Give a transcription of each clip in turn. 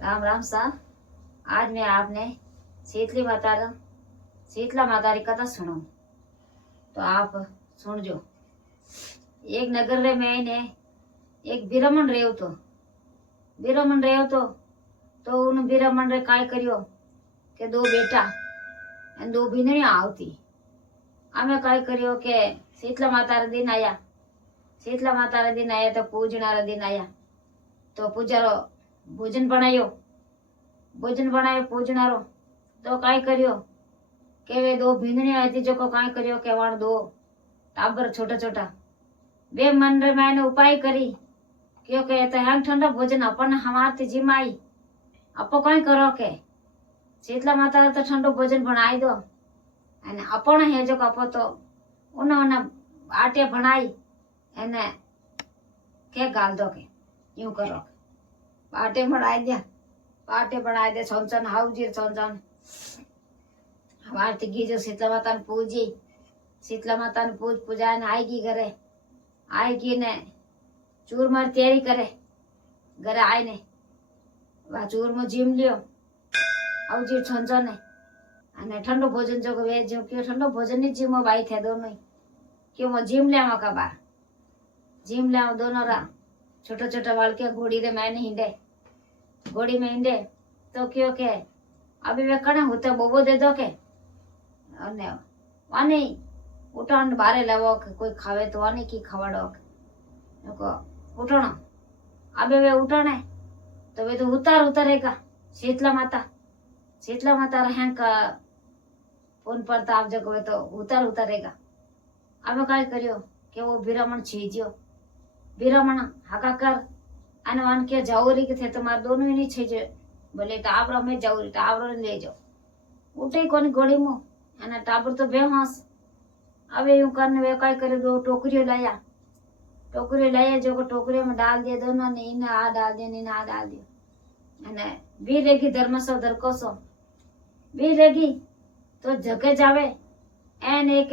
राम राम सा। आज मैं आपने शीतला माता की कथा सुनाऊं, तो आप सुन जो। एक नगर रे में ने एक ब्राह्मण रेव तो उन ब्राह्मण रे काय करियो के दो बेटा अन दो बीनणिया आवती। आमे काय करियो के शीतला माता रे दिन आया तो पूजना रे दिन आया तो पूजारो भोजन बनायो पूजनारो तो काय करियो के वे दो भींदणिया थी जो को काय करियो के वाण दो टाबर छोटा छोटा वे मन रे मैंने उपाय करी क्योंकि तो हैंग ठंडा भोजन अपन हमारे जिमाई अपो काय करो के शीतला माता तो ठंडो भोजन बनाई दो अने अपन है जो अपो तो उन्हें आटे बनाई एने के गाल दो के यूं करो पाटे बनाए दे सोनसन हाउजी सोनसन हमारे तिगी जो शीतला माता ने पूजी शीतला माता ने पूजा ने आएगी ने चूरमा तैयारी करे घरे आए ने वा चूरमो जीम लियो हाउजी सोनसन ने अने ठंडो भोजन जो वे जो क्यों ठंडो भोजन नहीं जीमो बाई थे दोनों क्यों वो जीम ले का बार जीम ले दोनों रा छोटा छोटा बालके घोड़ी रे मैंने हिंडे तो क्यों के अभी वे कने होते बोबो दे दो के अने वानी उठान बारे लेवो के कोई खावे तो वानी की खवाड़ो के को उठणो अबे वे उठणे तो वे तो उतारेगा शीतला माता रहें का फोन पर तो आप जगह तो उतारेगा। अबे काय करियो के वो ब्राह्मण छीजियो ब्राह्मण हाकाकर अने वान के जाओरी के थे तुम्हारे दोनों ही नहीं छे बोले टाबरा में जाओरी टाबरा ले जाओ उठे कोनी गोड़ी मु अने टाबर तो बेहोश। अबे यूं करने वे काय करे दो टोकरियो लाया जो को टोकरियों में डाल दिया दोनों ने इन्हें आ डाल दिया अने भी रेगी धर्मसो दरकोसो भी रेगी तो जगे जावे एन एक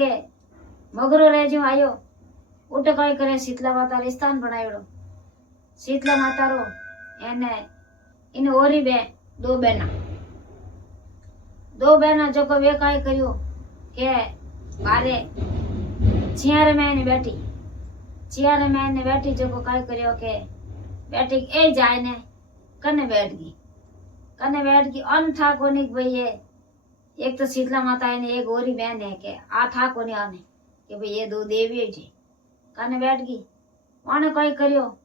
मगरो रह जो आयो उठ काय करे शीतला माता रे स्थान बनायोड़ो शीतला माता रो एने इन ओरी बे दो बहना जो को वे काय करियो के बारे चियारे में बैठी जो को काय करियो के बैठी ए जाए ने कने बैठ गई अन था कोनी भाई ये एक तो शीतला माता है ने एक ओरी बहन है के आ था कोनी आने के भाई ये दो देवी है कने बैठ गई वाने काय करियो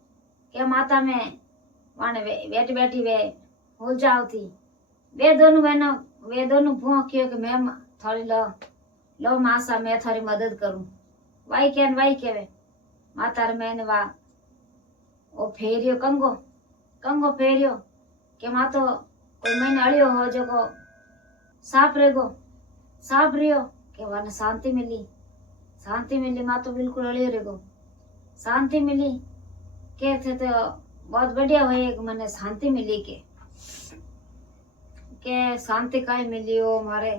के माता में वाने बैठी वे हो जाओ थी वे दोनों भूख क्यों कि मैं थोड़ी लो मासा मैं थोड़ी मदद करूं वाई के वे माता रे मैंने वा ओ फेरियो कंगो फेरियो के मा तो कोई मैंने अड़ियो हो जो को साफ रियो के वाने शांति मिली मा तो बिल्कुल अड़ियो रेगो शांति मिली के थे तो बहुत बढ़िया हुई एक मैंने शांति मिली के शांति काई मिली हो मारे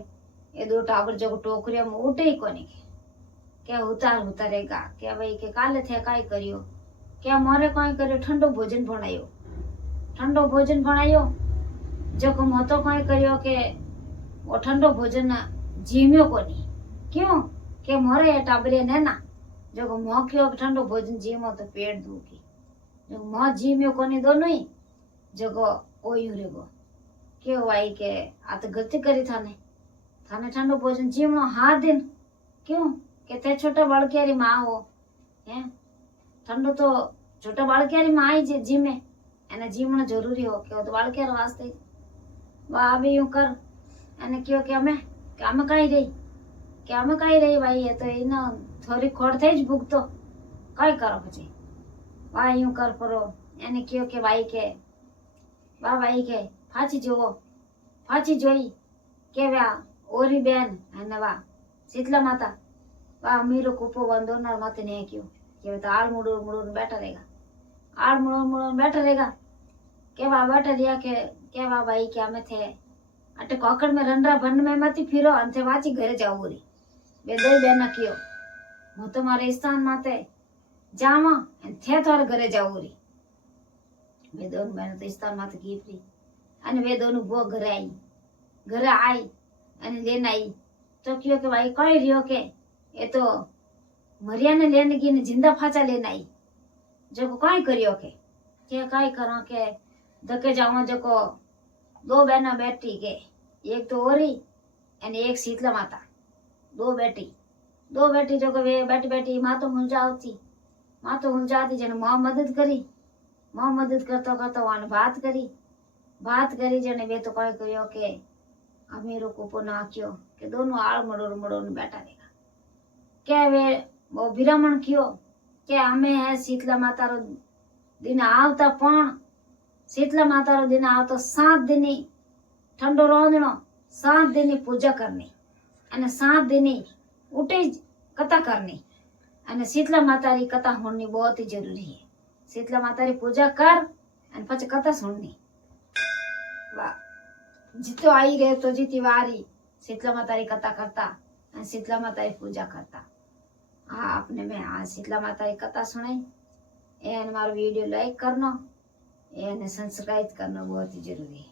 ये दो टाबर जो टोकरिया में उठे ही कोनी के उतारेगा के भाई के काले थे काई करियो के मारे काई करियो ठंडो भोजन बनायो जो को महतो काई करियो के वो ठंडो भोजन जीम्यो कोनी क्यों के मोरे टाबरिया ने ना जो को मोक्यो ठंडो भोजन जीमो तो पेट दुखी जो मोह जीम्यो कोनी दोनों ही जो को ओयू रेगो के वाई के आ तो गलती करी थाने ठंडो भोजन जीवनो हाथ दिन क्यों के ते छोटा बालकियारी माँ हो हैं ठंडो तो छोटा बालकियारी माँ ही जीमे एने जीवनो जरूरी हो के तो बालकियार वास्ते वाह भी यूं कर एने क्यों के हमें काई रही भाई ये तो इन थोड़ी खोड़ थे ज भूख तो काई करो પછી वाह यूं कर परो एने क्यों के भाई के वाह भाई के फाची जोई के वा ओरी बेन अने वा शीतला माता वा अमीरो कुपो बंदो ना माते ने क्यों के तो आड़ मुड़ो बैठा रहेगा के वा बैठा रिया के वा भाई क्या में थे अटे कोकड़ में रंडरा बन में मती फिरो अंते वाची घरे जाओ री बे दो बेना कियो मु तुम्हारे स्थान माते जामा थे तोर घरे जाओ री बे दोन बहन तो स्थान माते की फ्री અને वे दोनों बुआ घर आई અને लेने आई तो क्यों के भाई कई रियो के ये तो मरिया ने लेने की ने जिंदा फाचा लेने आई जो को कई करियो के कई करो के धके जाओ जो को दो बहना बेटी के एक तो ओरी और एक शीतला माता दो बेटी जो को वे बैठी बैठी माँ तो मुंजाती जने माँ मदद करता करता वाने बात करी जने वे तो कई करियो के अमीरो को नाख्यो के दोनों आड़ मड़ोड़ बैठा रहेगा के वे वो विरामण कियो के हमें है शीतला माता रो दिन आवता पण शीतला माता रो दिन आवतो 7 दिन ठंडो रोंदणो 7 दिन पूजा करनी અને 7 दिन उठे कथा करनी અને शीतला माता री कथा होनी बहुत ही जरूरी है शीतला माता री पूजा कर અને પછી कथा सुननी वाह जीतो आई रहे तो जीती वारी शीतला माता री कथा करता અને शीतला माता री पूजा करता हाँ आपने मैं आज शीतला माता री कथा सुनाई एन मारो वीडियो लाइक करना एन सब्सक्राइब करना बहुत ही जरूरी है।